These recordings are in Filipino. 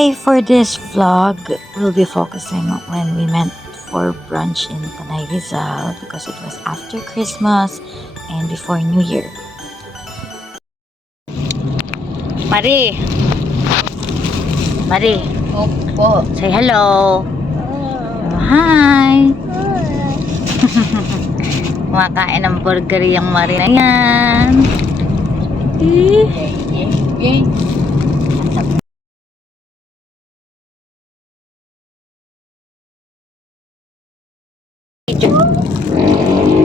Hi, for this vlog, we'll be focusing on when we went for brunch in Tanay Rizal because it was after Christmas and before New Year. Marie! Marie! Opo. Say hello! Hi! Kumakain ng burger yung Marie na yan.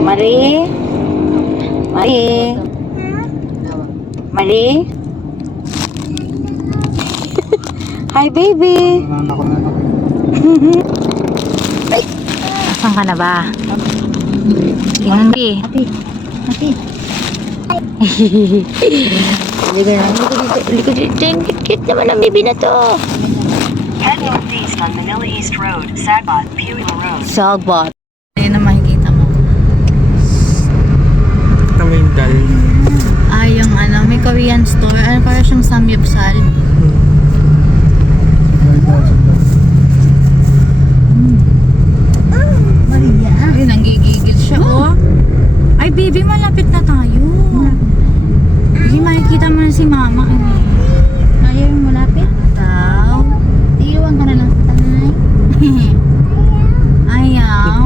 Marie? Marie? Marie? Hi, baby! Asan ka na ba? Tingnan ka eh. Happy. Cute naman ang baby na to. Head northeast on Manila East Road, Sagbot, Puyo Road. Sagbot. Ayun na makikita mo. Kamindal. Ay, yung ano, may Korean store. Ano, parang siyang samyupsal. Maria. Ay, nanggigigil siya, oh. Ay, baby, malapit na tayo. Hindi makikita mo na si mama. Ayaw yung malapit. Daw. Iiwan ka na lang sa tanay. Ayaw.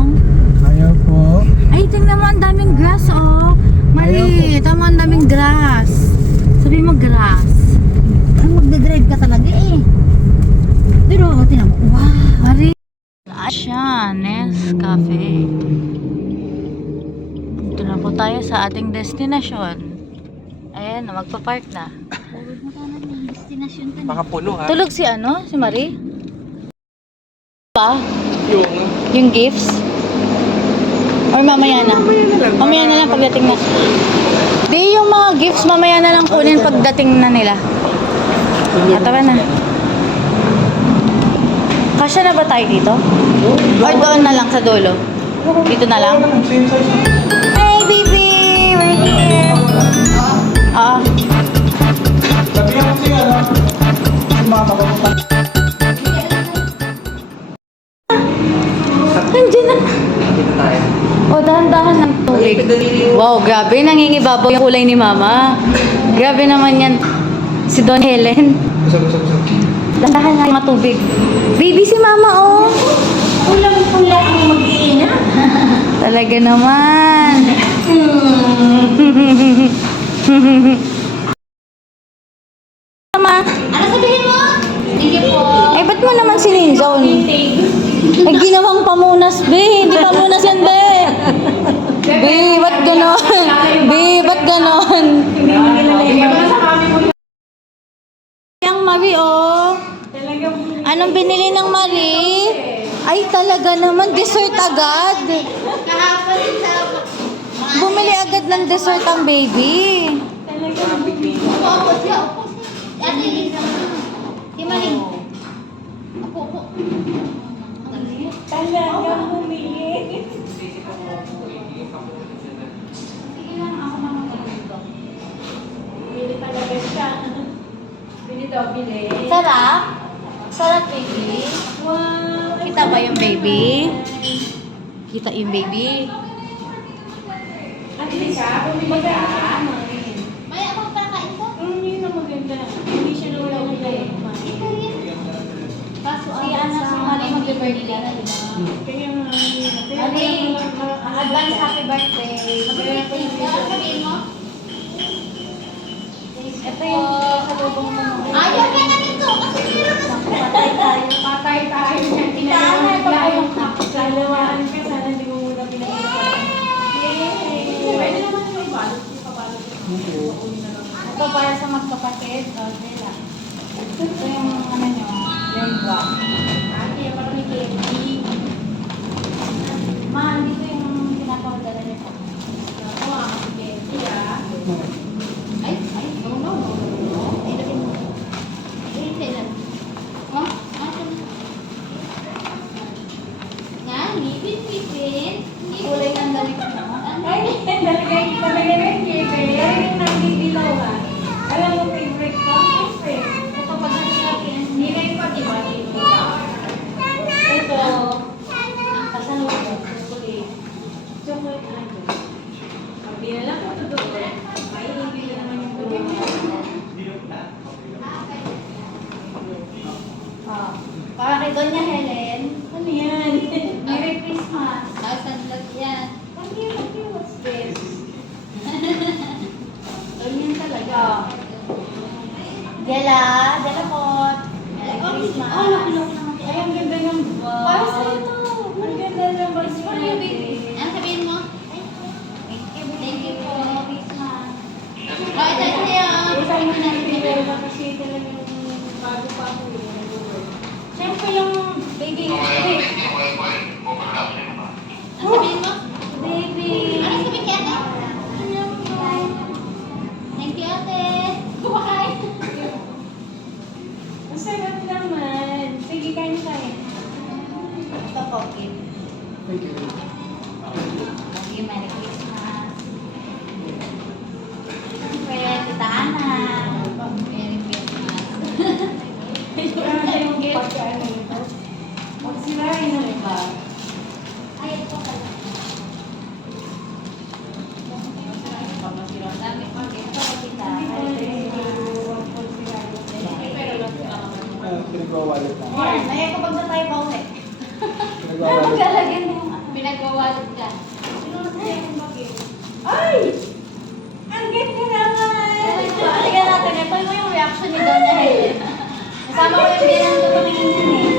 Ayaw po. Ay, tingnan mo, ang daming grass, oh. Mali, tama, ang daming grass. Sabi mo, grass. Ay, magdadrive ka talaga eh. Pero, tinan mo. Wow. Mari. Siya, Nescafe. Dito na po tayo sa ating destination. Ayan, magpa-park na. Destination ka na. Baka puno ha. Tulog si ano? Si Marie? Pa? Yung Yung gifts? Or mamaya na? Mamaya na lang pagdating na. Di, yung mga gifts mamaya na lang kunin pagdating na nila. Tara na. Kasya na ba tayo dito? Or doon na lang sa dulo? Dito na lang? Hey baby! We're here! Oo. Sabihan mo siya ano. Si mama ko. Nandiyan na! Dito tayo. O, dahan-dahan ng tubig. Wow, grabe. Nangingibabaw yung kulay ni Mama. Grabe naman yan. Si Don Helen. Busog. Dahan-dahan nga yung matubig. Baby si Mama, oh. Pulang-pula ang mag-iina. Talaga naman. Mama. Ano sabihin mo? Sige po. Ay, ba't mo naman sininzon? Ay, ginawang pamunas, be. Hindi pamunas yan, be. Be, ba't ganon? Be, ba't ganon? Yang Marie, oh. Anong binili ng Marie? Ay, talaga naman. Dessert agad. Kahapon sa... Bumili agad ng dessert ang baby. Opo siya. Ate Lisa. Si Maring. Opo. Talagang bumili. Sige lang, ako mamamagay ko. Bili talaga siya. Bili daw, bili. Sarap? Sarap, baby. Wow. Kita ba yung baby? Kita yung baby? Ate Lisa, bumili ka? May ako kakain ko? Yun ang maganda. Hindi siya nawala eh. Ikaw yun. Kaso Si anak si Mali mag-birthday na, di ba? Kaya nga. Mali, advance happy birthday. Mag-birthday ka? Sabihin mo? Ito yung kasalubong mo. Ayaw ka na nito kasi meron na Patay tayo. patay tayo. Sana ito pa yung Lalawaan ka, sana hindi mo muna pinag-iwanan. Pwede naman yung ibalot. Ipabalot. Ito para sa magkapatid. Bella. Ito yung ano nyo. Lengua. Ate, parang may candy. Mahal dito yung pinapagdala niya sa akin. Ako, ang candy Ay, no. Ay, lapin mo. Ay, kailan? Oh, nga, ngipin. Kulay ng damit mo. Ay, talaga rin, ngipin. Ay, nang-dilaw ha. Alam mo, favorite ko? Ito, pag natin, hindi na yung pag Hindi na lang kung totoo. May hindi na naman yung totoo. Oh. Para kay Doña Helen. Ano yan? Merry Christmas. Thousand lang yan. What's this? Ganyan talaga. Jela, Jela po. Merry Christmas. Oh, nakulong naman. Ay, ang ganda ng box. Para sa'yo to. Ang ganda ng box. For you, baby. Ano sabihin mo? Thank you po. Christmas. Oh, ito sa'yo. Isang mo na Pero kasi talagang bago pa ako eh. Siyempre yung baby. Baby. Ano sabihin mo? Baby. Ano sabihin kay ate? Thank you, ate. Kumakain. Ang sarap naman. Sige, kain na tayo. Ito po, Kim. Thank you. Love you, Merry Christmas. Siyempre, Tita Ana. Merry Christmas. Ano yung pagkain nito? Pag sirain na rin ba? Ay, ito pala. Dami pa. Ito, Tita. Merry Christmas. Pinagwawalit na. Ayan, ay, kapag na tayo pauwi. Pinagwawalit. Maglalagyan mo. Pinagwawalot ka. Ay! Ang ganda naman! Halika natin. Ito yung reaction ni Doña Helen. Kasama ko yung bilang ko tumingin din eh.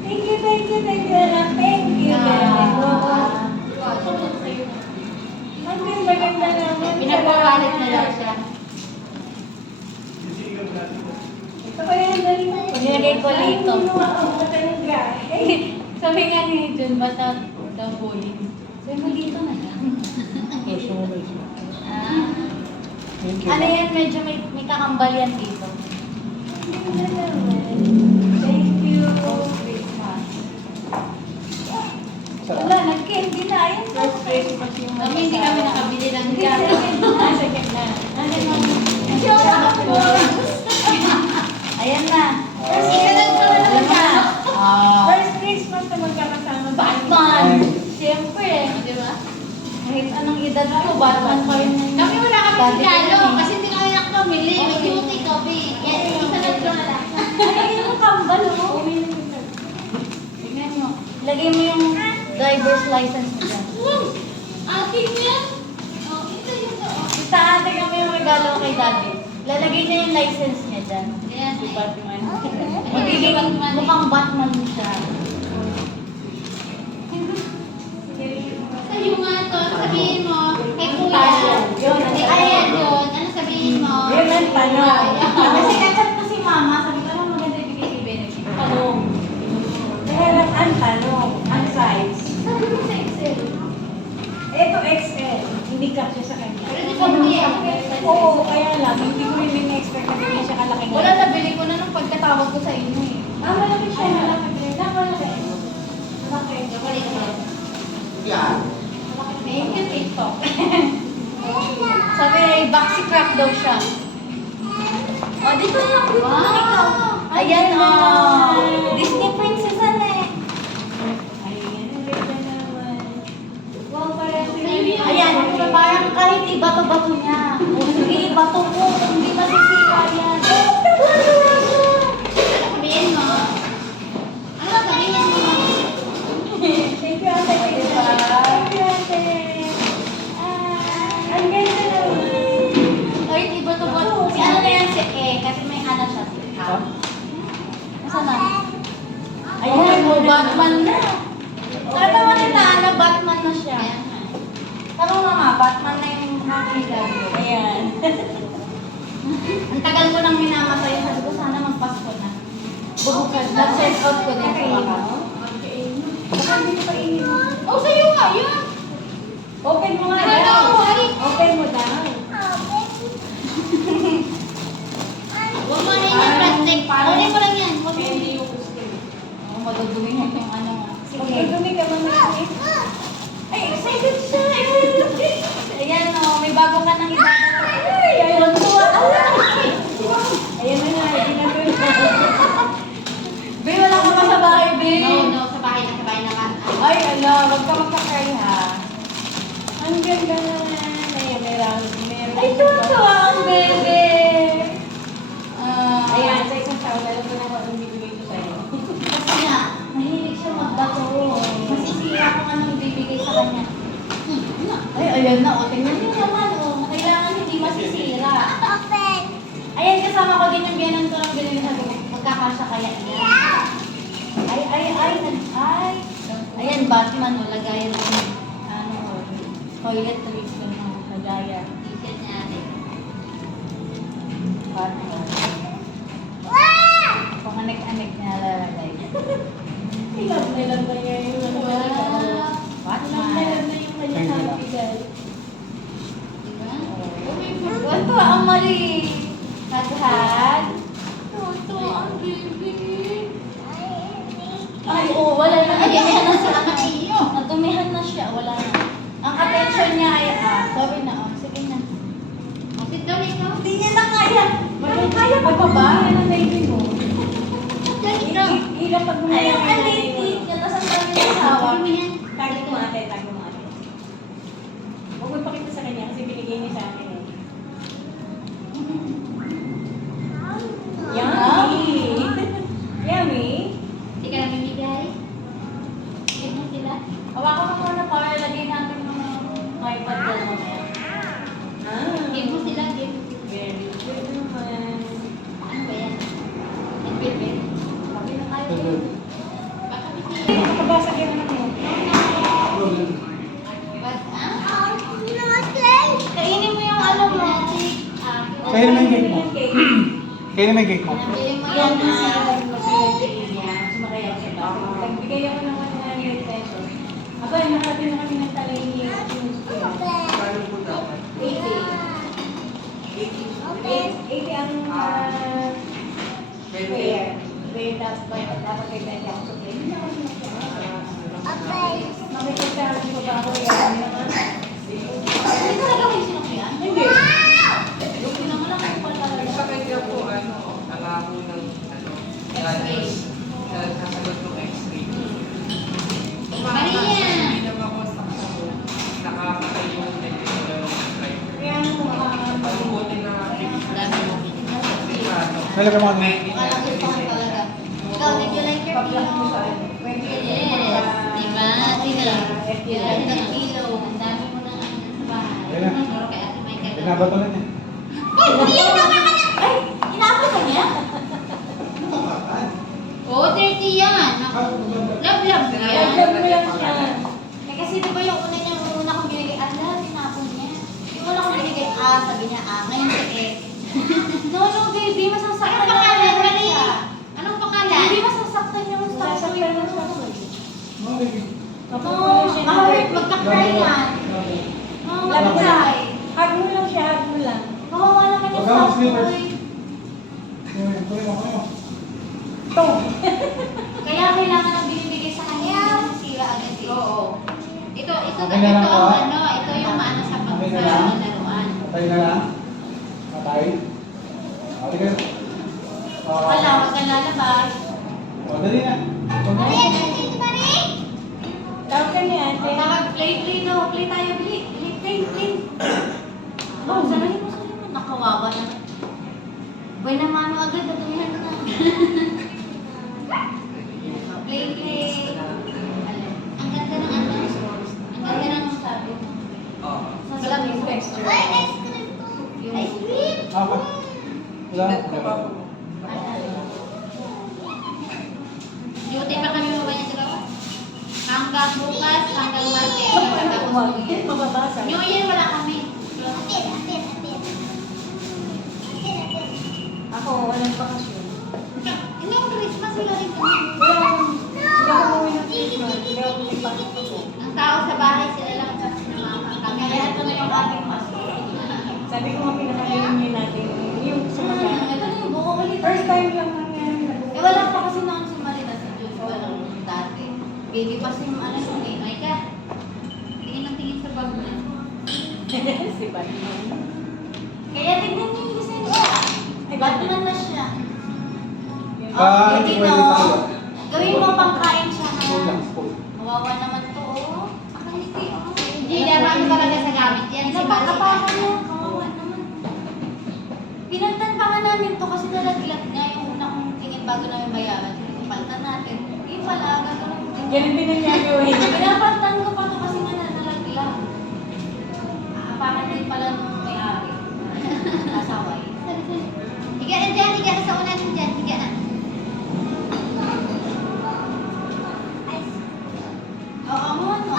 Thank you, thank you, thank you, anak. Thank you, very good. Ang ganda-ganda naman. Pinagwawalit na lang siya. Ito ko yan, dali mo. Nilagay ko dito. Sabi nga ni John, bata daw bowling. Sabi mo dito na lang. Push mo ba ito? Ah. Thank you. Ano yan? Medyo may kakambal yan dito. Thank you. Christmas. Sarap. Wala, nag-candy na. Ayun, first Christmas yung Kami hindi kami nakabili ng gato. Second na. Ayan na. First Christmas na Ah. First Christmas na magkakasama. Batman! Siyempre. Di ba? Kahit anong edad ko, Batman pa rin. Kami wala kami Dati regalo kami. kasi hindi kami nakapamili. May duty kami. Yan, isa na doon na lang. Ay, yung kambal mo. Tingnan nyo. Ilagay mo yung driver's license mo dyan. Akin yan. Oh, ito yung Sa ate kami yung regalo kay daddy. Lalagay niya yung license niya dyan. Yan. Batman. Magiging mukhang Batman siya. Sa'yo nga to, ano sabihin mo? Kay Kuya. Passion. Yun. Ayan yun. Ano sabihin mo? Yun ang tanong. Kasi kachat ko si mama, sabi ko, ano maganda ibigay kay Benedict? Tanong. Kaya ang tanong, ang size. Sabi ko sa Excel. Ito XL, hindi kasya sa kanya. Pero di ba niya? Oo, kaya lang, hindi ko rin na-expect na bigyan siya kalaki. Wala, nabili ko na nung pagkatawag ko sa inyo eh. Ah, malaki siya, malaki. Malaki. Malaki. Thank you, TikTok. Sabi, boxy crap daw siya. O, dito na ako. Wow. Ayan, Disney princess na eh. Ayan, ang ganda naman. Wow, parang sa'yo yan. Ayan, parang kahit ibato-bato niya. O, sige, ibato mo. Hindi masisira yan. Ano sabihin mo? Ano sabihin mo? Thank you, ate. Thank you, ate. Ang ganda naman. Kahit ibato-bato. Si ano na yan si E, kasi may ano siya. Ha? Nasaan na? Ayan, Batman na. Tatawa ni Tana, Batman na siya. Tama nga, Batman na yung nakakilala. Ayan. Ang tagal ko nang minamatay. Sabi ko, sana magpasko na. Bubukas. Nag-check out ko din sa wakas. Baka hindi ko pa iniwan. Oh, sa'yo nga, yun. Open mo nga Ano daw. daw, Wari? Open mo daw. Huwag mo rin yung plastic. Uli mo lang yan. Huwag mo. Candy yung gusto. Ako, madudumi mo yung ano nga. Magdudumi ka mamaya. Ay, excited siya. Ayan, may bago ka nang idadala. Ay, ayun. Tuwa. Ayan na nga, ginagawin na. Be, wala ka pa sa bahay, Be. No, sa bahay na ka. Ay, ala, wag ka magka-cry ha. Ang ganda na. Ayan, meron. Ay, tuwa ang bebe. Ayan, sa isang taon, alam ko na kung anong bibigay ko sa'yo. Kasi nga, mahilig siya magbato. Masisira kung anong bibigay sa kanya. Ay, ayan na. O, tingnan niyo naman. O, kailangan hindi masisira. Ayan, kasama ko din yung biyanan ko ng binili sa ko. Magkakasya kaya niya. Ay. Ayan, Batman. O, lagayan ng toiletries ng mga lagayan. Ikan niya rin. Batman. Kung anek-anek niya lalagay. Ilan na lang na niya yung ano. Batman. Ilan na yung kanya happy guys. Diba? Ito ang mali. Hat-hat. Ito ang baby. Ay, oo, wala na. Natumihan na siya. Natumihan na siya. Wala na. Ang attention niya ay, sorry na. Sige na. Sit down ikaw. Hindi niya na kaya. Kaya pa ba? Ano ang baby mo? Ganito. Ilan pag Ay, yung alitit niya. Tapos ang dami ng asawa. Tago mo ate, tago mo ate. Huwag mo ipakita sa kanya kasi binigay niya sa akin eh. Yummy! Yummy! Hindi ka namin bigay. Give mo sila. Hawakan mo muna para lagay natin yung iPad dyan mamaya. Give mo sila, give. Very good naman. Ano ba yan? Nagbirbir. Sabi na kayo. Baka bisi. Nakabasag yung anak mo. Kainin mo yung ano mo. Kaya naman yung cake mo. Kaya naman yung cake mo. Nabili mo Yan yan na na. Sumakaya sa tao. Nagbigay ako ng 100 pesos. Aba, nakati na kami ng talay ni Kaya po dapat. 80 ang fair. Fair dapat kay Betty ako sa play. Hindi ako sinakyan. Makikita ko ba ako yan? Hindi talaga may sinakyan? Hindi. Hindi naman lang ako pala. Sa kanya po, alako ng X-ray. sasagot ng X-ray. Maria! Hindi naman ako nakasagot. Nakapatay yung nagtitula ng driver. Kaya ano Mabuti na Dami mo. Talaga mga may. Malaki pa talaga. Ikaw, did you like your pillow? Yes. Diba? Sige. You like the pillow. Ang dami mo nang ano sa bahay. Ayan na. Kaya ate may kagawa. Pinabato na niya. Ay, hindi yun naman ka na! Ay, inabot ka niya? Oo, 30 yan. Love yan. Love mo lang siya. Eh, kasi diba yung una kong binigay, tinapon niya. Yung una kong binigay, sabi niya, ngayon si X. No, baby, masasaktan Anong pangalan? na Mali. siya. Anong pangalan? Hindi, masasaktan yung statue Sasaktan yun. ng statue. No, magka-cry yan. No, magka-cry. Hug mo lang siya, hug mo lang. Kawawa naman yung Wag kang statue. slippers. Tuloy mo. Ito. Kaya kailangan ang binibigay sa kanya, sira agad eh. Oo. Ito Okay na lang po. ito yung maano sa Okay na lang. laruan. Patay na lang. Patay. Okay ka. Wala, wag kang lalabas. O, dali na. Tawag ka niya, ate. Play no. Play tayo, play. Oh, sanayin mo. Nakawawa naman. Boy naman, agad, natumihan na. Play. Ang ganda ng ano. Ang ganda ng sabi. Oo. Sabi yung texture. Ice cream! Apa? Wala. Duty pa kami mo ba niya dalawa? Hanggang bukas, hanggang Martes. Mababasa. New Year wala kami. Ako, walang bakasyon. Yung Christmas wala rin kami. Hindi ako umuwi ng Christmas. Hindi ako umipasok ako. Ang tao sa bahay sila lang sa mama. Kami kaya ito na yung ating pasko. Sabi ko nga pinaka-reunion natin yung sa Ito mga. na yung buko ulit. First time lang nangyari na Eh wala pa kasi noon si Marina sa Joshua lang dati. Baby pa si ano yun eh. Ay ka. Tingin ng tingin sa bag niya. si Batman. Kaya tignan niyo yung isa niya. Ay, Batman na siya. Ah, Pwede pwede no. tayo. Gawin mo pangkain siya Spoon ha. lang, spoon. Kawawa naman to oh. Akangiti oh. Hindi, dapat talaga sa gamit yan. Napakapakan niya. Kawawa naman. Pinagtan pa nga namin to kasi nalaglag niya yung una kong tingin bago namin bayaran. Pinapaltan natin. Yung pala, gano'n. Ganun din ang gagawin. Pinapaltan ko pa to kasi nga nalaglag. Aapakan din pala nung may-ari. Asaway. Higa na dyan, higa na sa unan dyan, higa na. Oo mo, no?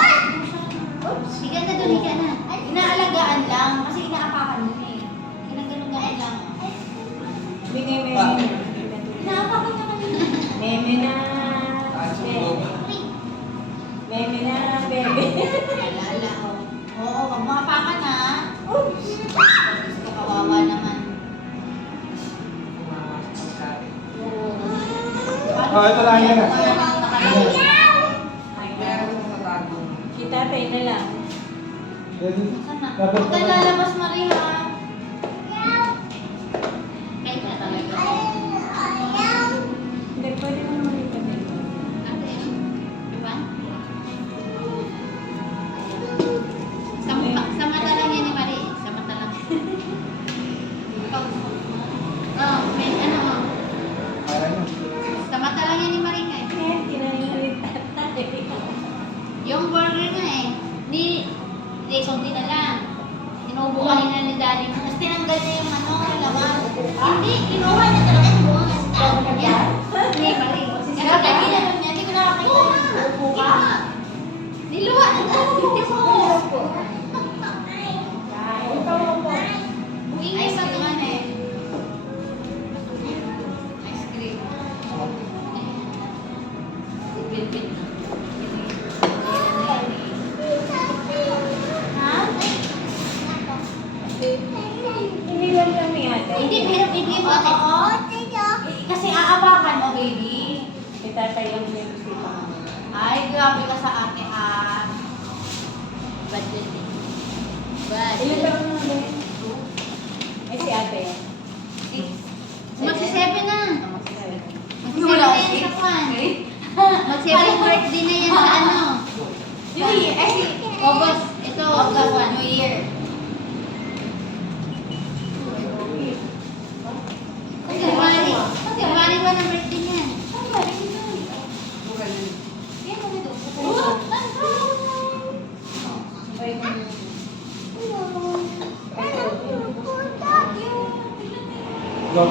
Oops. Higa na doon, higa na. Inaalagaan lang, kasi inaapakan mo eh. Ginaganon-ganon lang. Bigay meme. Inaapakan ka kanina. Meme na. Meme na, bebe. Alala, oh. Oo, wag mo apakan ha. Oops. Tapos ka kawawa naman. Oh, ito lang yan. Si tatay na lang. Ready? Huwag kang lalabas, Maria. Kahit na talaga. Hindi, pwede mo naman ipatay. Ano yun? Diba? Sa mata lang yan ni Marie. Sa mata lang. Oh, may ano oh. Kaya nyo. Sa mata lang yan ni Marie kay. Eh, kinain tatay. Yung burger nga eh. Ni Jason din na lang. Tinubo kanina ni Daddy. Tapos tinanggal niya yung ano, laman. Hindi, kinuha niya talaga yung buong stand. Yan. Ni Marie. Kasi lagi na nun niya, hindi ko nakakita yung upo ka. Niluwa na talaga ko. Ice naman eh. Ice cream. Bit-bit na. Ha? Iniwan kami ate. Hindi, hirap ibigay mo ate. Kasi aapakan mo, baby. Si tatay ang nagsipa. Ay, grabe ka sa ate, ah. Bad yun eh. Bad. Ilan taon na ba yun? Eh, si ate. Magsi-7 na. Magsi-7 Wala na ako, yan sa kwan. eh. Mag-7 birthday na yan sa ano. New Year. Eh, si August. Ito, August 1. New Year. February. February 1 ang birthday niya. Yan, kami doon. Sabay mo. Go.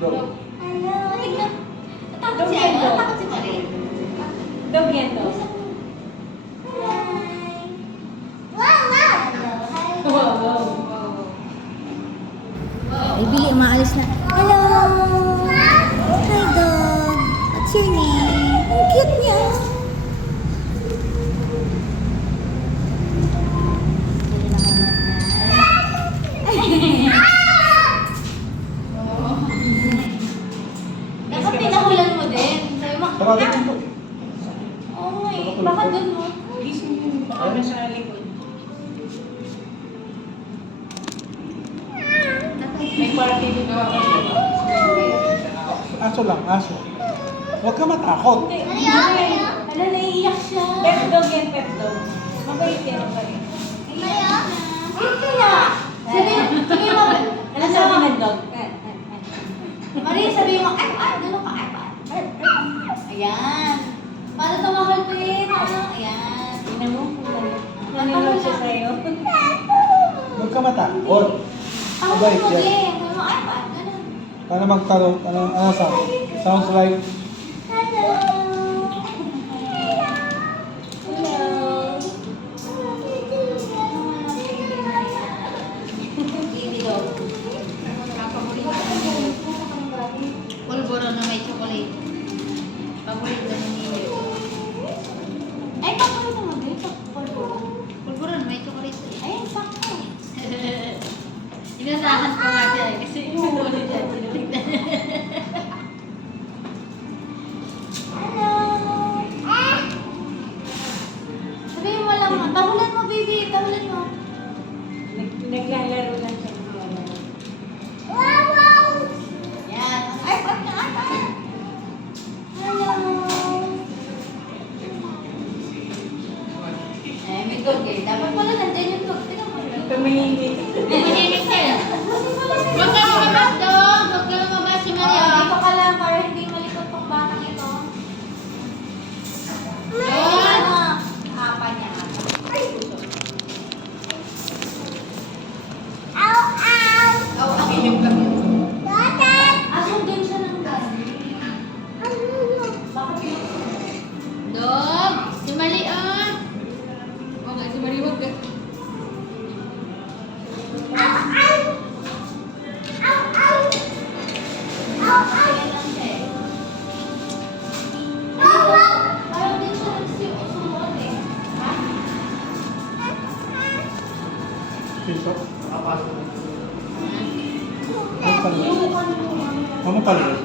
Go. Natakot si ano? Natakot si Marie. Dog yan to. Wow, wow. Ay, Billy, umaalis na. Hello! Hi, dog. What's your name? Ang cute niya. Dapat pinahulan mo din. Sabi mo, Sarado dito. oo nga eh. Baka dun mo. Gising yun. Ano sa likod? May party dito ako. Aso lang, aso. Huwag ka matakot. Hindi. Ala, naiiyak siya. Pet dog yan, pet dog. Mabait yan ang pare. Kaya? Kaya? Sabi mo, Ano sabi ng dog? Maria, sabi mo, ay, gano'n ka, ay. Ayan. Para sa mahalpit. Ayan. Tingnan mo kung nanunod siya sa'yo. Huwag ka matakot. Ako Mabait mo yan. din. Sabi mo, ay, gano'n. Para magtanong, ano sound? Sounds like, Hello. Pulburo na may chocolate. Paborito ni Nilo. Ay, paborito mo din. Pulburo. Pulburo na may chocolate. Ay, sakto. Inasahan ko nga siya eh. Kasi inuulit siya. Sinuligdan. Hello. Sabihin mo lang, tahulan mo, baby. Tahulan mo. Naglalaro lang siya. Yan. Ay, ay. Hello. Eh, may dog eh. Dapat pala nandyan yung dog. Tingnan mo lang. Tumingin. Nanginig ka eh. Huwag ka lumabas dog. Huwag ka lumabas si Maria. Dito ka lang para hindi malikot tong batang ito. Ayan. Apa niya. Oh, Ilim lang yun. sundin siya ng gabi. Bakit yun? Dog! Si Mali ah! Oo nga, si Mali wag ka. Ayan lang siya eh. Parang din siya nagsumuot eh. Ha? Pinto. Kamu kalul.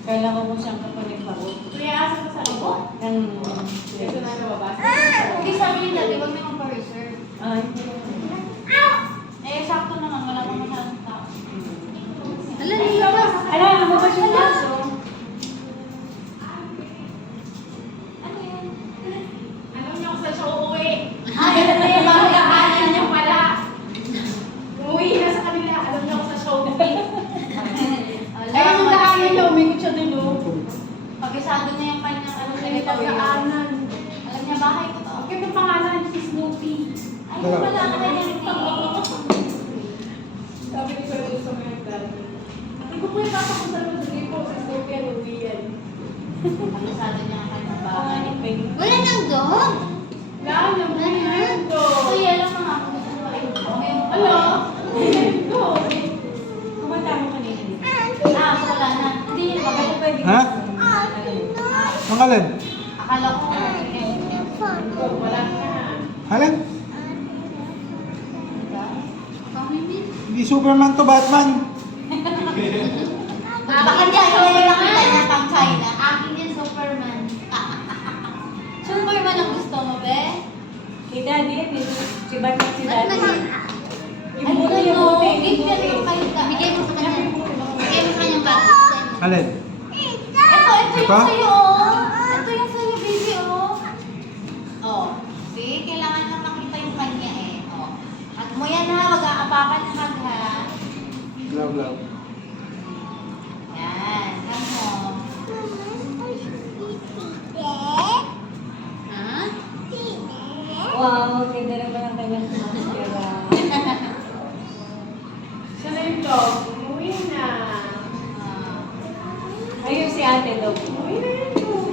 Kailangan mo siyang kapanig pa. Kuya, asa ka sa likod? Ito na nababasa. Hindi sabi nila, di ba may magpa-reserve? Hindi. Eh, sakto naman, wala pa masyadong tao. Alam, lumabas yung baso. Ano yun? Alam niyo kung saan siya uuwi. Ay, ano yung bahay kahanan niya pala? Umuwi na sa kanila. Alam niyo kung saan siya uuwi. Wala, Ayun yung tahanan niya, umikot siya dun, oh. Pagisado niya yung kanyang ano Ay, ganito yun. pagkaanan. Alam niya, bahay ko to. Ang ganda pangalan, si Snoopy. Ay, wala ka na yung Sabi ni Kuya Luis sa mga dati. Sabi ko, Kuya, papa ko sa loob, sige po, si Snoopy ang uwi yan. Pagisado niya ang kanyang bahay. Ay, Wala nang dog! Laan, yung uwi na yun ko. Kuya, alam mo nga ako gusto ko ay Ano? Ano ko? Kumanta mo kanina. Ah, wala na. Hindi, Bakit pwede Ha? Ang alin? akala ko Wala na. Alin? Hindi Pamimit. Superman to Batman. Baka niya, hindi lang kita niya pang China. Akin yan, Superman. Superman ang gusto mo, be? Kita din, si Batman si Ba't Daddy. naman? Yung buti, yung buti. Gift yan yung kayo. Bigay mo sa kanya. Bigay mo sa kanyang bakit. Alin? Ito yung Ito? sa'yo, oh. Ito yung sa'yo, baby, oh. Oh. See, kailangan na makita yung kanya, eh. Oh. At mo yan, ha. Mag-aapakan ng hag, ha. Love, love. Yan. Hag mo. Ha? Wow, ganda naman ang kanyang maskara. Sana yung dog, umuwi na. Ayun si ate dog. Umuwi na yun dog.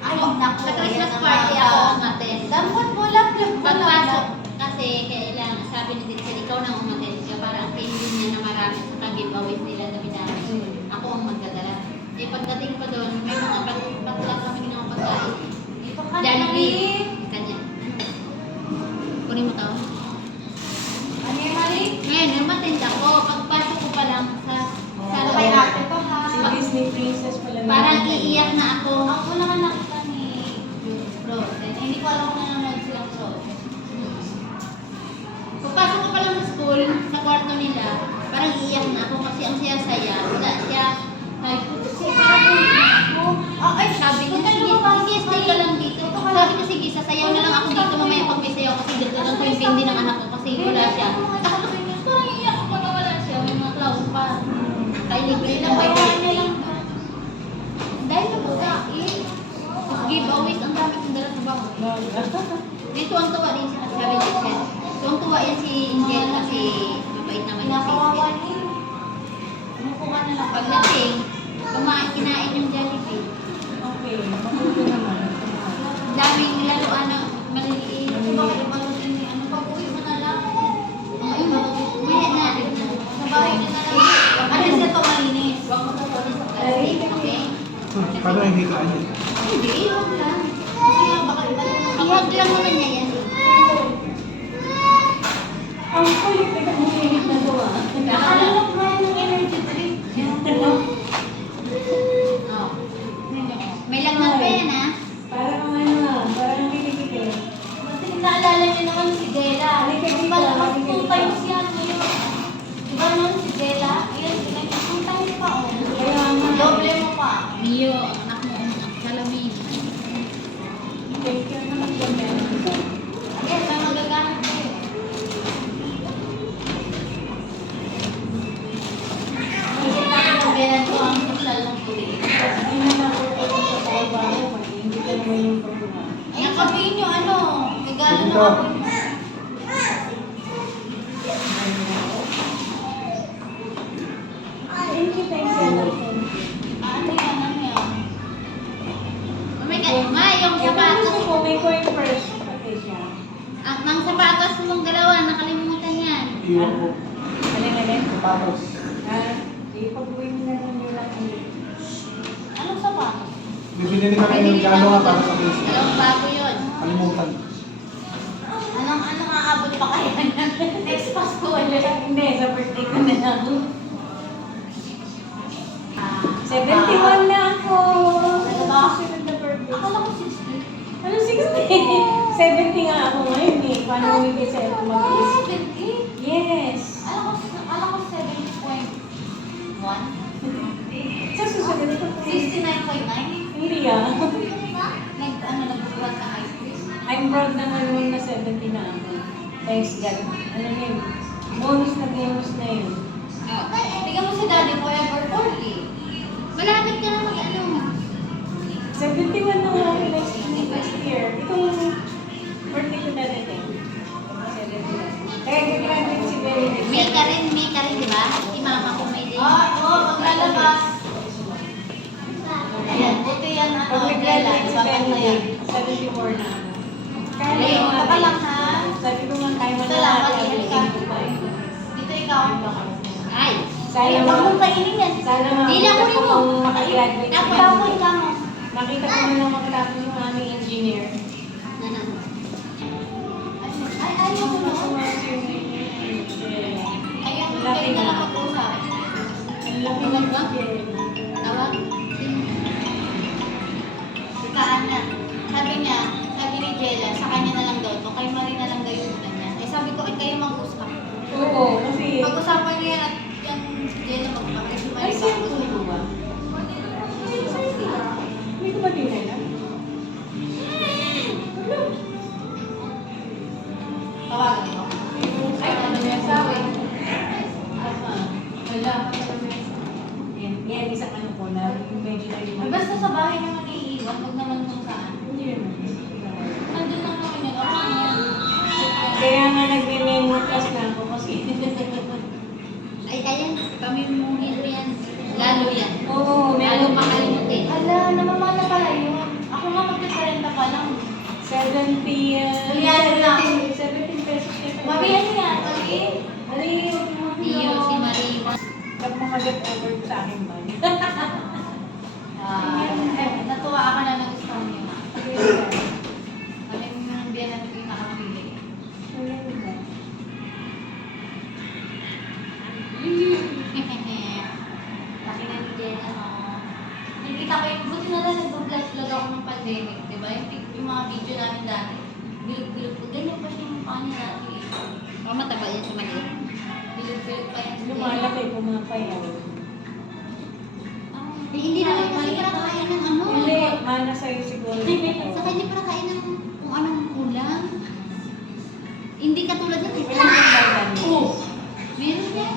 Ay, naku. Sa Christmas yan ang party mga- ako umaten. Dapat mo lang, Pagpasok, kasi kailangan, sabi ni Dixon, ikaw na umaten ka para ang pending niya na marami sa giveaways nila dami-dami. Ako ang magdadala. Eh pagdating pa doon, may mga patula kami ng pagkain. Dito ka na, Jollibee. Mali. Kanya. Kunin mo tao. Ano yung Mali? Ngayon, umaten ako. Pagpasok ko pa lang sa Ano kay ate to, ha? Si Disney Princess pala na. parang iiyak na ako. Ako lang ang nakita ni Frozen. Eh, hindi ko alam kung nanonood silang Frozen. Pagpasok ko pa lang sa school, sa kwarto nila, parang iiyak na ako kasi ang saya-saya. Wala siya. Sabi ko, Ay, sabi niya, punta sige, lumabas, sige, stay ka lang dito. Sabi ko, sige, sasayaw na lang ako dito mamaya pag may sayaw kasi dito lang ko yung pindi ng anak ko kasi wala siya. Tapos parang iiyak ako na wala siya. May mga clown pa. Kaya libre lang pa yung niya lang. dahil sa pagkain. Giveaways, ang dami kong dala sa bawang. Dito ang tuwa din siya sabi ni Jen. Tuwang tuwa yan si Jen kasi mabait naman yung si Kinakawawa Jen. niya. Kumukuha na lang. Pagdating, kinain yung Jollibee. Okay, mabuti naman. Ang daming laruan na maliliit. Bakit ibalutin ni ano? Pag-uwi mo na lang. Ayun, maya na. Sa bahay niya na lang. Alis ka to, malinis. Huwag mo sa polis sa plastic, okay? Paano yung higaan niya? Hindi, huwag lang. Kaya baka ibalutin. Ihag lang naman niya yan. Ang kulit na kumuhilig na to ah. Nakalunok na yan ng energy drink. Oh. May lagnat pa yan, ha? Parang ano ah, parang kilikite. Kasi naalala niyo naman si Dela. Halika dito, Mas halika full dito. time siya ngayon. Diba noon si Dela? Ayan, full time pa, oh. ng puti. Hindi na nakukulong sa trabaho. Hindi ka naman yung problema. Ay, kapihin nyo ano, regalo na Dito. ako. Thank you, thank you. Ano yan, ano yan? Yung Gusto sapatos. ko, may coin first. Pati siya. Ang sapatos mong dalawa, nakalimutan yan. Iwan ko. Alin-alin? Sapatos. Sige, pag-uwi mo na lang yung lang ulit. Anong sapatos? Bibili ni kami ng regalo nga para sa Chris. Dalawang bago yun. Kalimutan. Anong aabot pa kaya yan? Next Pasko ulit. Hindi, sa birthday ko na lang. 71 na ako. Ano ba? Susunod na birthday. Akala ko 60. Ano 60? 70 nga ako ngayon eh. Paano mo yung isa Oh, mag-is? 70? Yes. Alam ko 70.1. Sa susunod ko. 69.9. Hindi ah. Nagbubuhat ka ice cream. I'm proud naman nung na 70 na ako. Thanks God. Ano na yun? Bonus na yun. Bigyan mo si daddy forever 40. Malapit ka na mag-ano. 71 na nga ako next year. Itong birthday ko na rin eh. 71. Kaya graduate si Berry. May ka rin, di ba? Si mama ko may din. Maglalabas. Ayan, buti yan ano. Pag nag-graduate si Babak na yan. Berry, 74 na ako. Kaya Leo, naman, ka lang ha. sabi ko nga kaya mo na Salamat, natin ingat ka. Dito ikaw. Ay. Ay, Sana wag mong kainin yan. Sana Di lang makita ulit ko mo. kung makagraduate si Tapos Berry. ka mo. Makita ko man lang makatapos yung aming engineer. Ay, ayaw ko na. Ayaw ko kayo na lang mag-usap. Ang laki ng engineer. Tawag? Si Kaana. Sabi ni Jella, sa kanya na lang daw ito. Kay Marie na lang daw yung kanya. Eh sabi ko, kayo mag-usap. Oo, kasi... Pag-usapan niyo yan at yan si Jella magpapakit. Si Ay, Marie siya bago. po ba? Hindi ko ba din alam? Tawagan mo. Ay, ano yan sabi? Wala. Yan, isang ano ko na medyo na Ay, basta sa bahay naman iiwan. Huwag naman kung saan. Hindi naman. Nandun lang naman yun. Okay na yan. Kaya nga nagme-memo class na ako kasi. Ay, ayan. Pamimungin mo yan. Lalo yan. Oo, Lalo meron makalimutin. Hala, namamana pala yun. Ako nga magka-40 pa lang. 70, Ayan lang. 17 pesos na. Mami, ano yan? Mami? Ano yung Iyo, si Marina. Kap mga leftover sa akin ba? Natuwa ako na nagustuhan niyo na. Ano yung biyan natin yung nakapili? Laki na ni Jenna, no? Nakikita ko yung, buti na lang nag-vlog ako ng pandemic, di ba? Yung mga video namin dati. Bilog-bilog ko. Ganyan pa siya yung mukha niya dati. O, mataba yan si Marina. Bilog-bilog pa yan. Lumalaki, pumapayaw. Eh, hindi naman kasi para kain ng ano. Hindi, mana sa'yo siguro. Sa kanya para kain ng kung anong ulam. Hindi katulad yan. Oh! Meron yan.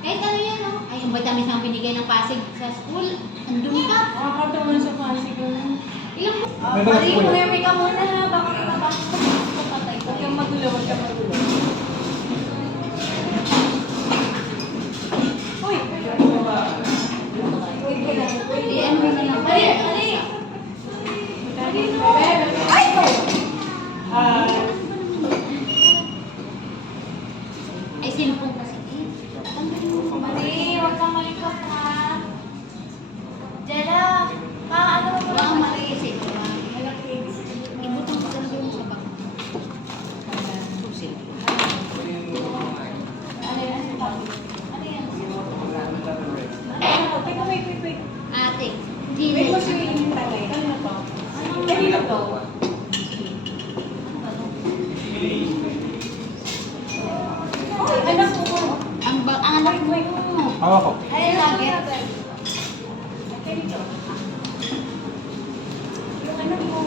Kahit ano yan, no? Ay, yung vitamins na binigay ng Pasig sa school, andun ka. Nakakatawa sa Pasig ko. Ilang po? May mga Mari, school. umimi ka muna ha. Baka makabasok sa patay ko. Huwag kang magulo, huwag kang magulo. Uy! Uy, ko lang. Di, ano na lang. Mari, mari! Ay! Ay, silpong kasi. Mari, huwag kang malikap ha. Jella, ano mo Huwag lang ang Mari? matiisin. Ibutong ko lang yung sa bang. Susil. Ano yan? Ano yan? Teka, wait. Ate. Wait mo siya yung tagay. Kanina to? Kanina to? Anak ko. Ang anak mo. Hawak ko. Ano yung nugget? Yung anak mo.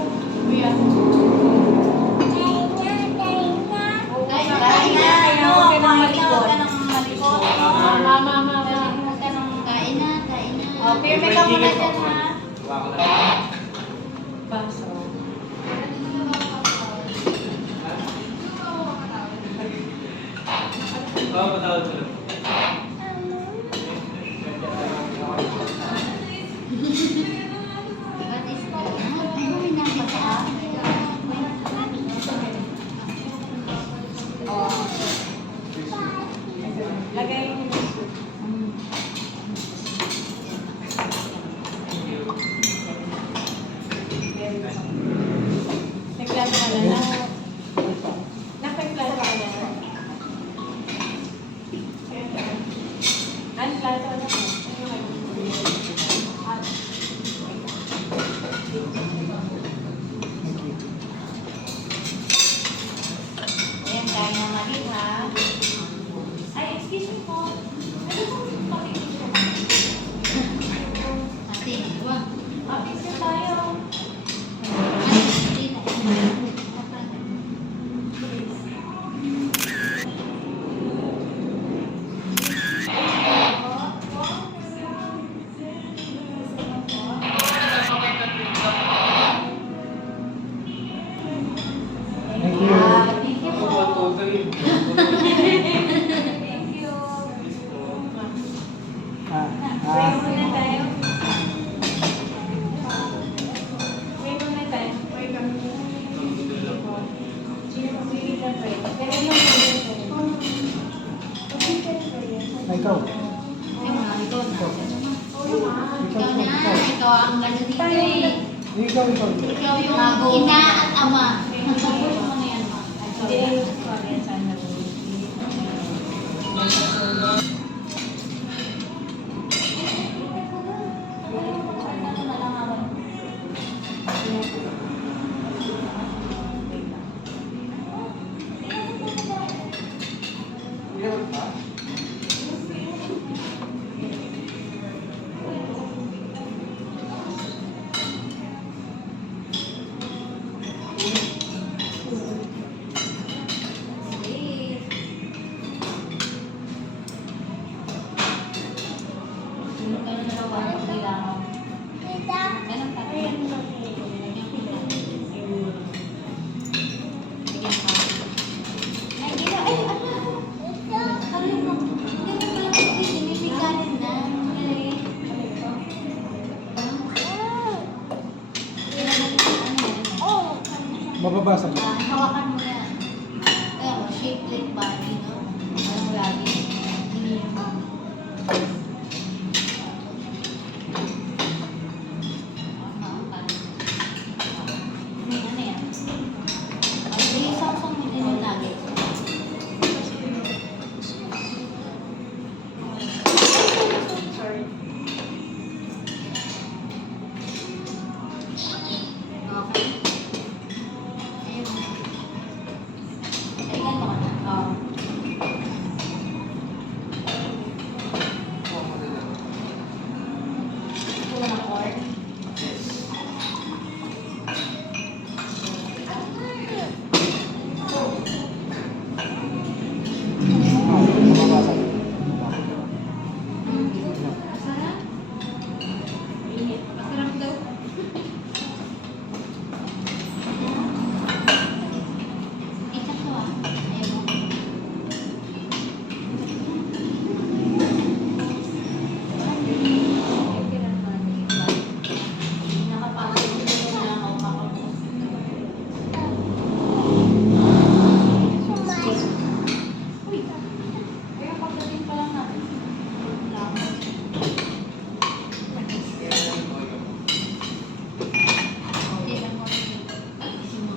Kain na. Ano? Kain na. Huwag ka nang malikot. Mama. Huwag ka nang Kain na, kain na. Oh, pirme ka muna dyan, ha? Gawa ko na. Baso. Oo, patawad ko lang. What is that? Ano may nabasa? Lagay mo yung soup. Nagplato ka na. Nakapagplato ka na. Ang plato na po. Ayan, kaya na mali, ha? Ay, excuse me po. Ano pong pakikita? Ate, wag. Picture tayo. Ate, Thank you. Thank you po. Thank you. Pray muna tayo. Pray muna tayo. Pray kami. Sino mag-ibig na pray? Pero yung Ikaw. ikaw na. Ikaw ang gano dito eh. Ikaw. Ikaw yung ina at ama. Nag-focus mo na yan, ma. Hindi, sorry, sana. Mababasa mo. Hawakan mo yan. Kaya mo, shape like body, no? Parang lagi. Hindi mo. Ano yan? Isang-sang mo din yung lagi. Sorry. Okay. Ayun. Ay, ganito ka na. Oo. Ito na cord. Mababasa mo. Masarap. Masarap daw. Ikat ko ah. Ayaw mo. Nakapagod ko na ako makapos. Uy, kaya pagdating pa lang natin. Hindi lang mo. Ayusin mo.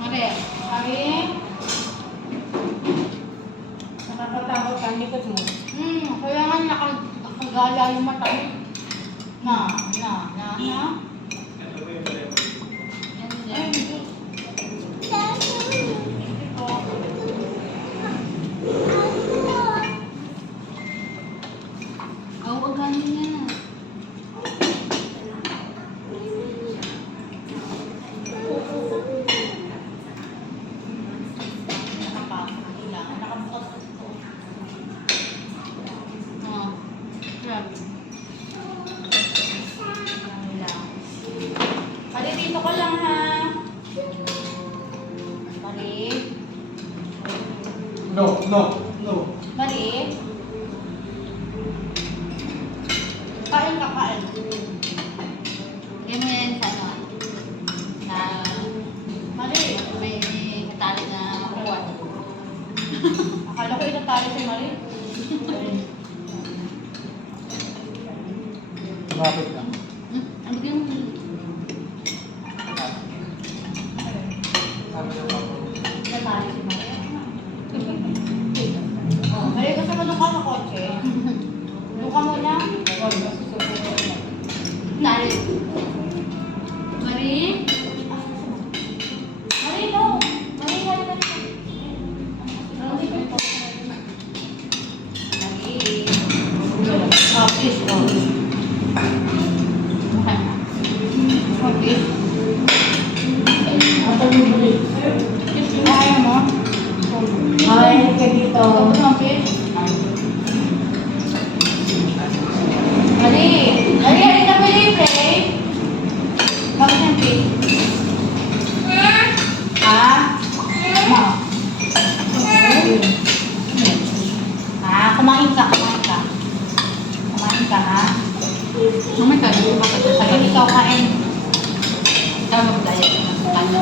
Mare, Sabi, nakakatakot ka, likod mo. kailangan nakagala yung mata mo. Na. Yan din. No. Mali. Kain ka, kain. Yan mo yan sa ano. Sa Mali. may tali na makuha. Akala ko itatali si Mali. Bakit ka? Ang bigyan mo. Sabi ng papa. Natali si Mali. Mali, gusto mo doon ka sa kotse? Doon ka muna. Tali. Marie? Mali, no. Mali, mali, mali. Ah, please, no. Oh, please. Kaya mo? Ay, ka dito. Tapos mo, please. Mali. Mali, halika na pwede, play. Bakit yan, please? Ha? Ma. Kumain ka, kumain ka. Kumain ka, ha? Mamay ka, hindi ba kasi sa Ayun, ikaw kain. Ikaw magdaya. Ano?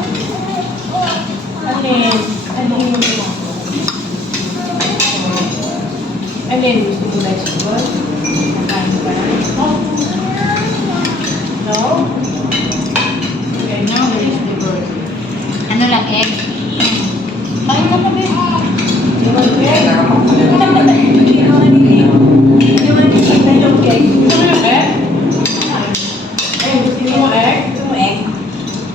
Alin, gusto mo na siguro? Nakain ka na? No? Okay, now vegetable. Ano lang, egg? Kain ka pa, babe. You want egg? You want to eat the cake? Gusto mo yung egg? Eh, gusto mo egg? Gusto mo egg?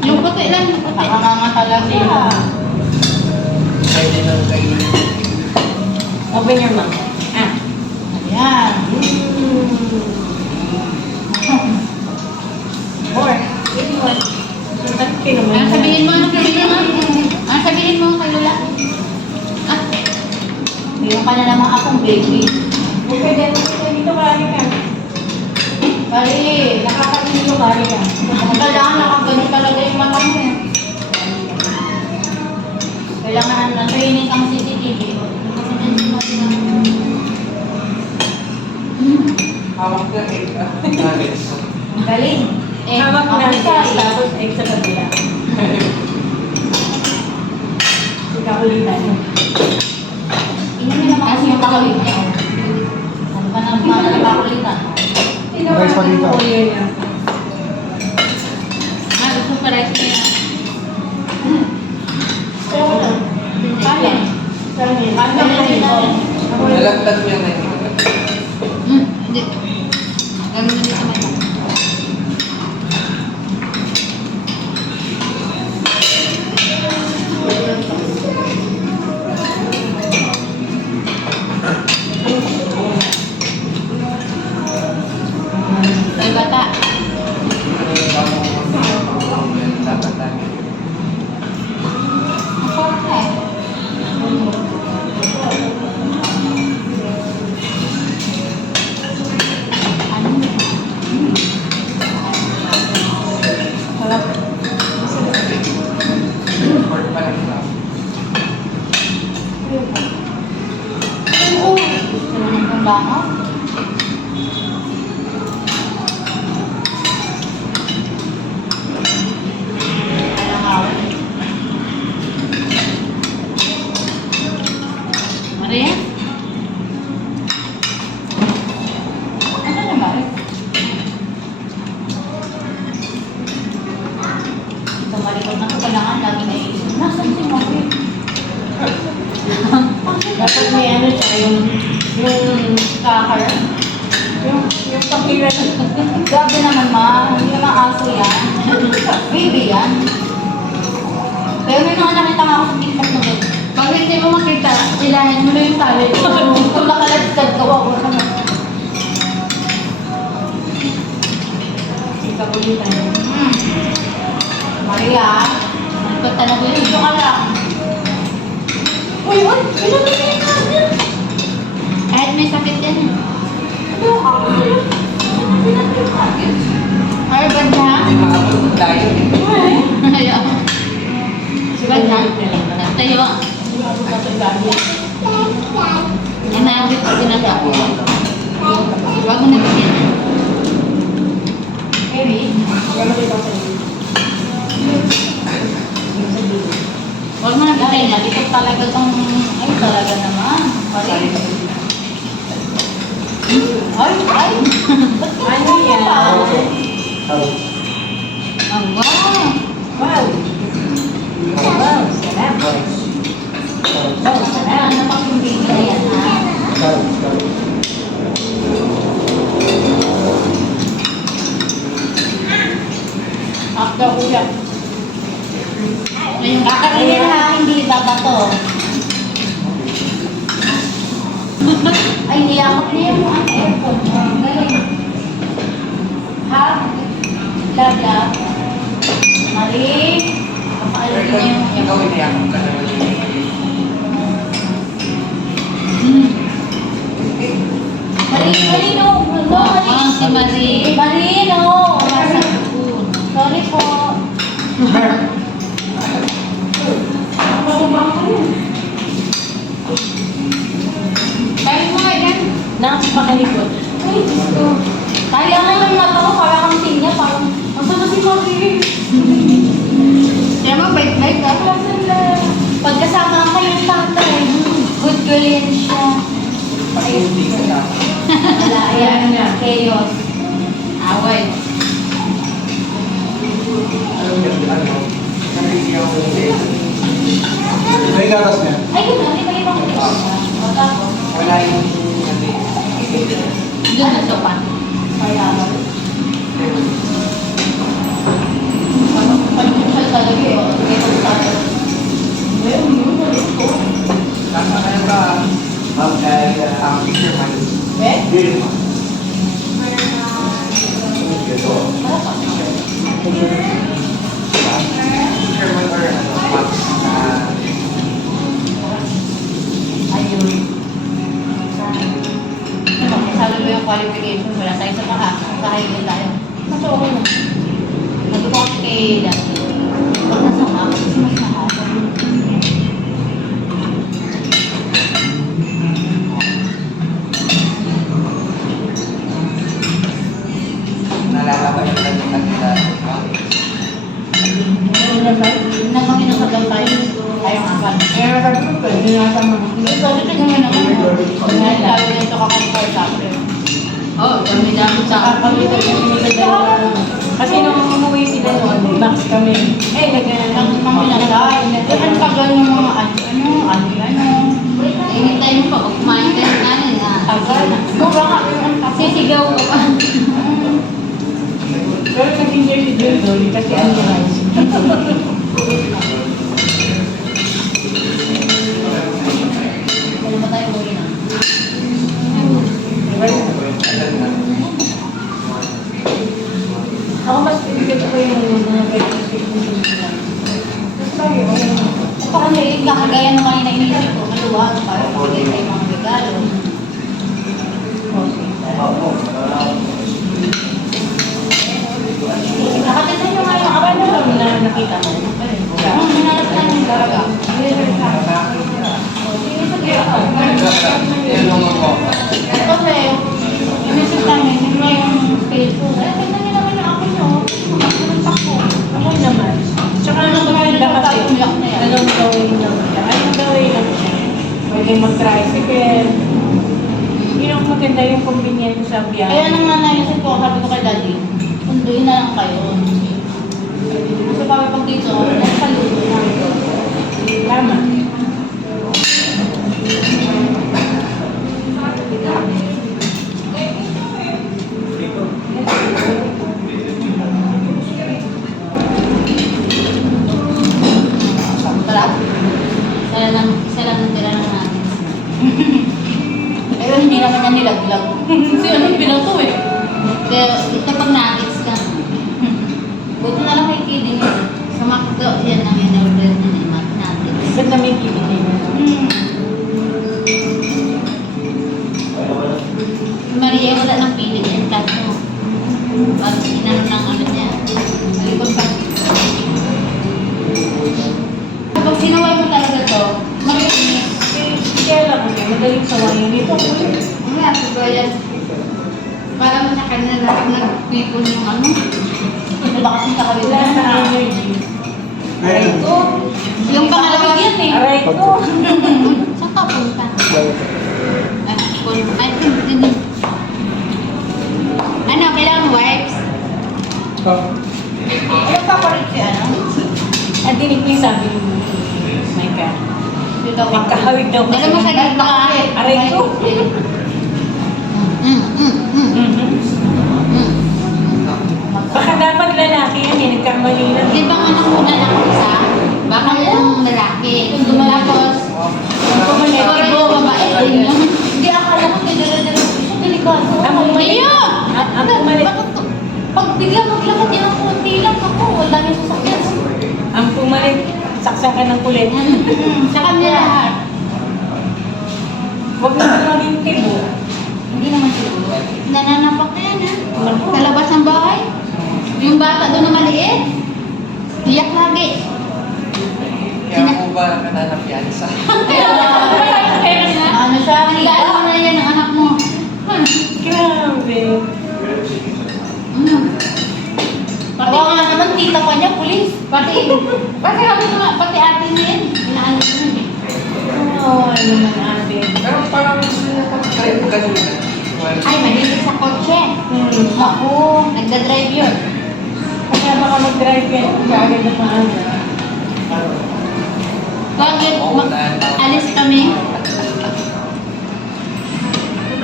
Yung puti lang, yung puti. Nakanganga talaga. Pwede nang kainin. Open your mouth. Ah. Ayan. More. Ano sabihin mo? Ano sabihin mo? Ano sabihin mo kay Lola? Ah, Mayroon ka na naman akong baby. Okay, then, dito marami ka. Bali, Nakakainin marami ka. kailangan nakaganon talaga yung mata mo eh. Kailangan na training ang CCTV. Hawak na egg. Nuggets. Ang galing. eh, Hawak na okay. tapos egg sa kabila. Ikakulitan. Inumin naman kasi yung kakulitan. Ano ba naman ang kakulitan? Rice pa dito. ah, gusto pa rice mo yan. Kanin. Nalagtag mo yan na egg. Hindi. Gano'n na dito may Ay, bata. Dapat namin. Pork pa lang ito. Ang langaw. Maria? Ano naman? Ito malikot na ito kailangan lagi naisip. Nasaan si Mami? Dapat may ano siya, yung Kakar? yung pakiran. Grabe naman ma, hindi naman aso yan. Baby yan. Pero may mga nakita nga ako sa TikTok na gano'n. Pag hindi mo makita, ilahin mo na yung tali. Kung nakalagstad ka, wag mo naman. Ikakulitan. Maria, nagpunta na doon. Ito ka lang. Uy, uy! Ilan na pinakasin? Kahit may sakit yan. Ano ka? Ilan na pinakasin? Harvard ha? Hindi makapag tayo eh. Ayaw. Si Bad ha? Tayo. Yung ako sa dami. Inabit ko ginagawa ko. Huwag mo na bigyan. Maybe, wala dito sa iyo. Huwag mo na bigyan. Malikot talaga tong... Ay, talaga naman. Ay. Ano yan? Ang wow. Wow! Wow, sarap. Wow, sarap. Ano pa kung bigyan yan, ha? After uyak. Ngayon, Kakainin ha, hindi babato. Ay, niyakap niya yung ang aircon. Galing. Ha? Lala. Mali. Kapaalin niya yung Ikaw inayakap ka naman. Mali, no. No, mali. si Marie. Mali, no. Sorry po. Kaya mo nga yan. Nakapakalikot. Ay, Diyos ko. Kaya nga yung mata ko, parang ang tingnya, parang, ang sama si Marie. Kaya mo, bait-bait ka. Pagkasama ang kayong tatay, good girl yan siya. Pag-hindi ka na. Wala, ayan, chaos. Away. Nabigyan ko yung May gatas niya. Ay, gano'n, di ba ibang wala ko. wala yung Doon na sopa. Kaya ba? Pag-social talaga eh, o. Sige, pag-social. Well, yun, ulit ko. nasa kaya ba ang picture man. Eh? Yun. Picture man or max na Ayun. Sabi mo yung qualification, wala tayo sa baka. Kahit tayo. Mas okay na. Nag-go ako kay Dati. Pag nasa ako, kasi mas nakaka. naalala ko yung kanila. Nagmangin na sa daw tayo. Tayong apat. Kaya sabi ko, pwede nasa mga. Sabi ko naman naman. Dahil lalo na ito kakomportable. Oh, kami dami sa Nakakalitan kami sa dalawa. Kasi nung umuwi sila noon, max kami. Eh, Ang mga pinagay. Ang tagal ng mga ano. Hinintay mo pa kung kumain ka ng kanin, ha? Tagal. Sobrang nga yung ang Sisigaw ko pa. pero nag-enjoy si Joy kasi ano rice. Wala ba tayo uwi na? Ako mas pinigil ko yung mga vegetable ko nila. Tapos lagi, okay naman. Parang kakagaya nung kanina inisip ko. Maluwag pa. Bigay tayo mga regalo. Nakatita nyo nga yung Paano lang na nakita mo? Hinanap namin yung dalaga. Kasi, inisip namin, yun nga yung Facebook. Eh, tignan nyo naman yung akin nyo. Ang takbo. Okay naman. Tsaka nung maganda kasi, anong gawin naman siya? Anong gawin lang siya? Pwede mag-tricycle. Yun ang maganda yung convenient sa biyahe. Kaya nung nanaisip ko, sabi ko kay Daddy, sunduin na lang kayo. Kasi pag dito, nasa luto na. Tama. Sarap. Isa lang ang tira na natin. Ayun, hindi naman niya nilaglag. Kasi ano yung pinato eh. Pero ito pag nuggets ka, Buti na lang kay Kidding eh. sa McDo, yan ang in-order na ni Mac nuggets. Ba't namin kikinig? Si Maria, wala nang piling yan, tatlo. Pag inano ng ano niya, malikot pa. Kapag sinaway mo talaga to, makikinig. Kaya lang kasi, Magaling sa wayan nito. Mamaya, pagbayan. Parang sa kanya lahat nagpipon yung ano. Diba kasi sa Wala kabila na na energy. Ayun. Ito. Yung pangalawa yan eh. Aray ko. Saan ka punta? Ay, hindi. Ano, kailangan wipes? Oh. Ilang papalit si ano? Ang dinig ko yung sabi ni Micah. Dito ako. Nagkahawig daw Dala mo sa gitna. Aray ko. Baka dapat lalaki yan eh. Nagkamali lang. Di ba nga nakunan ako isa? Baka yung lalaki. Tapos, siguro yung babae. Hindi, akala ko dinala-dala ko siya. Delikado. Ang bumalik. Ayun! Ang bumalik. Bakit to? Pag bigla maglakad yan ang konti lang ako, wala yung sasakyan. Ang pumalik. Saksakan ng kulit. Sa kanya lahat. Huwag na maging tibo. Hindi naman siguro. Nananapak na yan ha. Sa labas ng bahay. Yung bata doon na maliit. Iyak lagi. Kaya po ba nananap yan sa... Ano siya? Higaan mo na yan ang anak mo. Grabe. Pati nga naman, tita pa niya, pulis. Pati kami nga, pati ate niya yan. Inaano ko nun eh. Oo, ano man ate. Pero parang gusto niya pag-try ko kanina. Ay, mahilig sa kotse. Ako. Nagda-drive yun. Kaya baka mag-drive yan. Kaagad na paano. Bakit alis kami?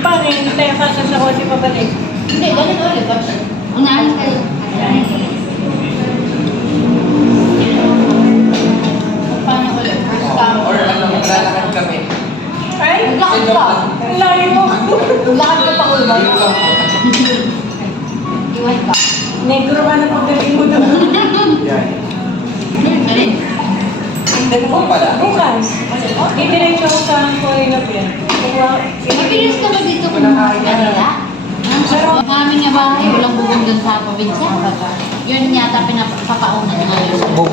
Paano hindi tayo kasya sa kotse pabalik? Hindi, ganun ulit. Unahan kayo. Paano ulit? Or ano, maglalakad kami. Ay! Maglakad ka. Ang layo mo! Maglakad ka pa ulit. Yun lang po. Iwan ka. Negro ka na pagdating mo doon. Yan. Galing. Then po pala. Bukas. Idiretso ako sa Korea na yan. Mabilis ka ba dito kung Manila? Ang amin nga bahay, walang bubong doon sa probinsya. Yun yata pinapapaunan nga yun. Sabog.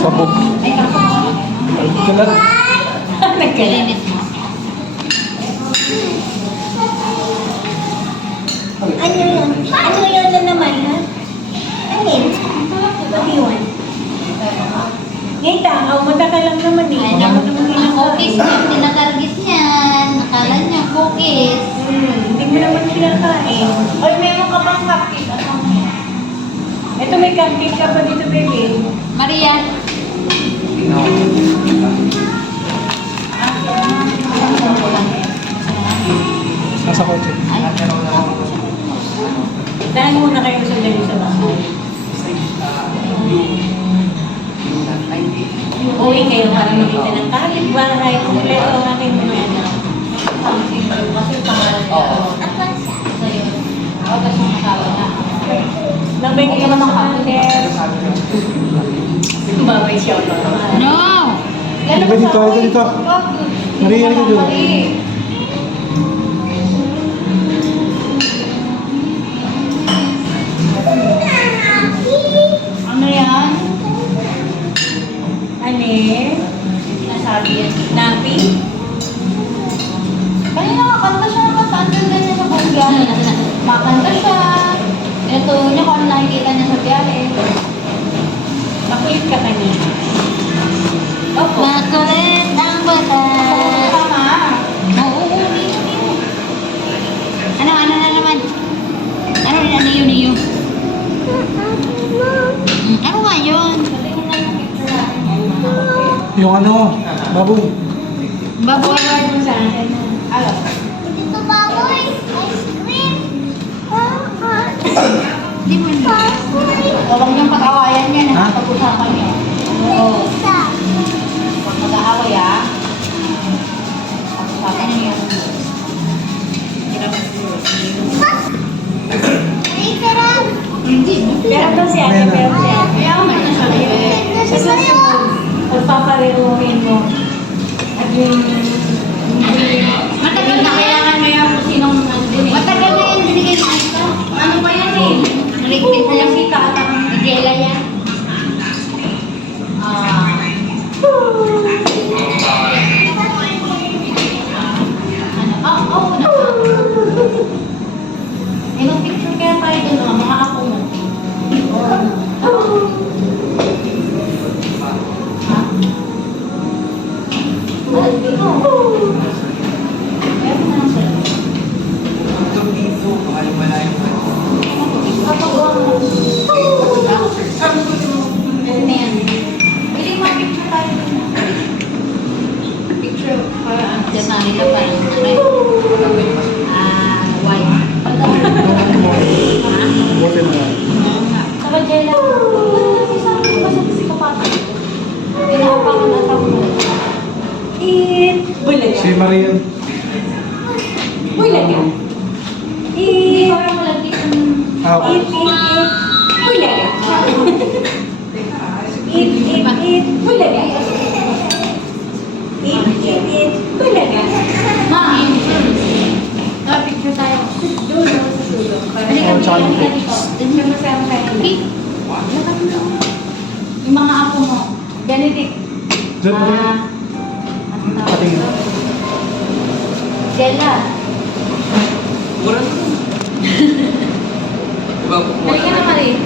Sabog. Ay, kapag Kalat. Kalinis mo. Ano yun? Ano yun na naman, ha? Ano yun? What do you want? Ngita, mata ka lang naman eh. Ay, Ako naman ang cookies niya, tinatarget niyan. Nakala niya, cookies. Hindi mo naman kinakain. Oy, meron ka bang cupcake? Ito may cupcake ka pa dito, baby. Maria, Nasa kotse. Dahil muna kayo sa dali sa bahay. Uwi kayo para makita ng kahit bahay. Kompleto ang aking mga anak. Kasi pangalan niya. Oo. Sa'yo. Ako kasi yung asawa na. Nabay kayo ng content. Sabi niyo. Babay siya pa. no! Halika dito, halika dito. Maria, halika dito. Ano yan? Ani? Sinasabi yan. Napi? Kanina nakakanta siya naman sa andun ganyan sa bongga. Makanta siya. Ito niya kung ano nakikita niya sa biyahe. Makulit ka kanina. Opo. Makulit ang bata. Tama. Mauuli. Ano na naman? Ano yun? Ano nga yun? Yung ano, babong. Babuwag mo sa akin. Alam. Ito baboy! Ice cream! Di mo yun. Huwag niyong pag-awayan yan. Ha? Pag-usapan niyo. Oo. Isa! Huwag mag-aaway ah. Pag-usapan niyo. Ay, sarap! Pero to si ate, pero si ate. Kaya ako may nasabi. Sa susunod, pagpaparehuhin mo. At yung... Matagal na Kailangan mo yung sinong nandun eh. Matagal na yan binigay sa ito. Ano ba yan eh? Naligpit na yung Sita at ang Igela yan. Bulaga. Hindi ko rin malagkit ng... Bulaga. Bulaga. Bulaga. Ma! Picture tayo. Doon ako sa sulong. Halika dito, halika dito. Diyan masama tayo. Yung mga apo mo. Benedict. Diyan po rin. Patingin. Stella. Mura na. Diba, Halika na, Marie.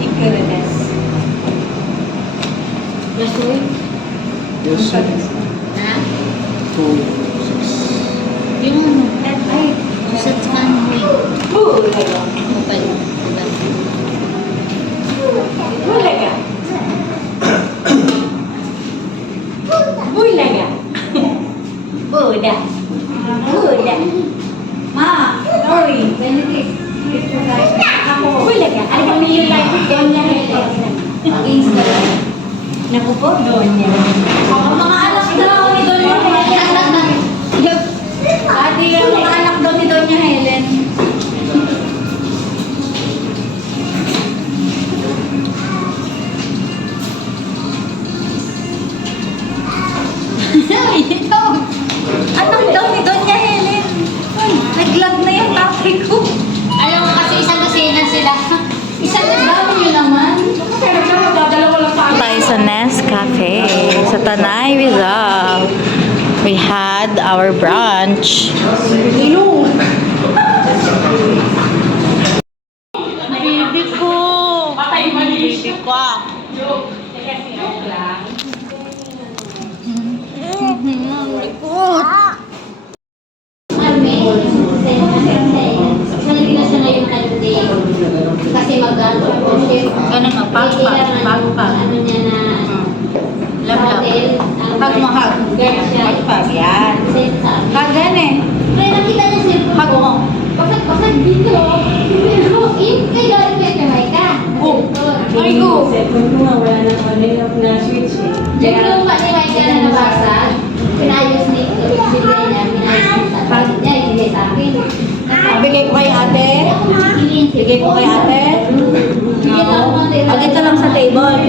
Ikarudas. Rasul. Yes, sir. Ha? 2, 6. Yung ano? Ay, sa tanwing. Bulaga. Mobile. Bulaga. Bulaga. Buda. Buda. Ma! Lori. Benedict. Picture tayo. Ako. Bulaga. Ano ba may life doon niya? Instagram. Naku po, doon niya. Ang mga anak daw ni Doña Helen. Ate, ang mga anak daw ni Doña Helen. Anak daw ni Doña Helen. Ay, naglag na yung tatay ko. Alam mo kasi isang kusina sila. Isang Dami nyo naman. Pero siya, magdadala ko lang pa. Tayo sa Nest Cafe sa Tanay, Rizal. We had our brunch. Baby ko! Patay mali. Baby ko ah. Joke. Kasi joke lang. Arme, sa nagila siya ngayon kalde. Kasi mag-ano po siya. Ganun o, pag. Ano niya na Love. Hug mo, hug. girl siya. Pag yan. Hagan eh. Kaya nakita niya siya. Hug mo. Pasag dito. Pero kay Galit may ka. Oh. Ay ko. Second ko nga, wala nang on na switch eh. Yung lumpa ni Mike na nabasag, pinayos nito, bigay niya, pinayos niya sa pagod niya, ibigay sa akin. Bigay ko kay ate. Ako makikilin siya. Bigay ko kay ate. Bigyan lang ako ng O, dito lang sa table.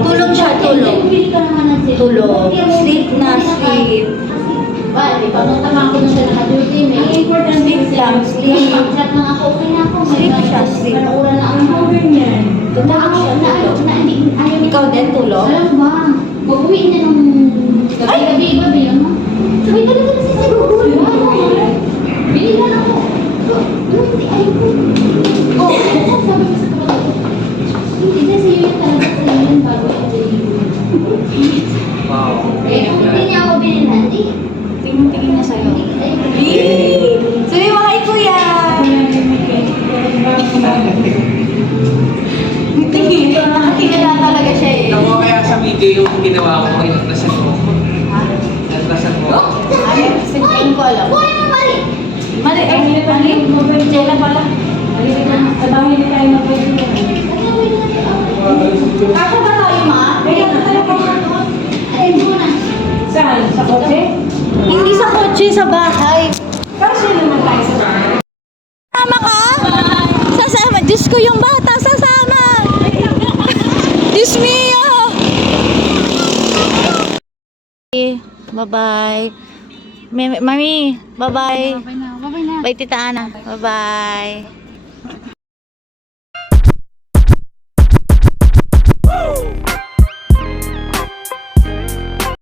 Tulog siya, tulog. Bili ka naman ng sip. Tulog. Sleep na, sleep. Ba, di ba, nung tama ko na siya naka-duty, may Sleep lang, sleep. pag-chat lang ako, okay na ako. Sleep siya, sleep. Panauran na ako. Tulog siya, tulog. Ikaw din, tulog? Alam ba, mag-uwi niya nung gabi-gabi, ano? Sabay talaga na siya sa Google. Bili na lang ako. Hindi, ayaw ko. Oh, sabi ko sa kapatid ko. Hindi na sa'yo yung talaga sa'yo yun bago ako deliver. Wow. Eh, kung hindi niya ako binilhan, di. Tingin niya sa'yo. Ay, Sabi mo, hi kuya! Tingin na talaga siya eh. Alam mo kaya sa video yung ginawa ko, inagdasan mo. Inagdasan mo. Hindi ko alam. kuha mo mali. Mali, mali. Jella pala. Sa bahay na tayo mag-video. Kasya ba tayo, ma? Ay, muna. Saan? Sa kotse? Hindi sa kotse, sa bahay. Kasi naman tayo sa bahay. Sama ka? Sasama. Diyos ko, yung bata, sasama. Diyos mio. Bye-bye. Mami, bye-bye. Bye na. Bye, Tita Ana. Bye-bye.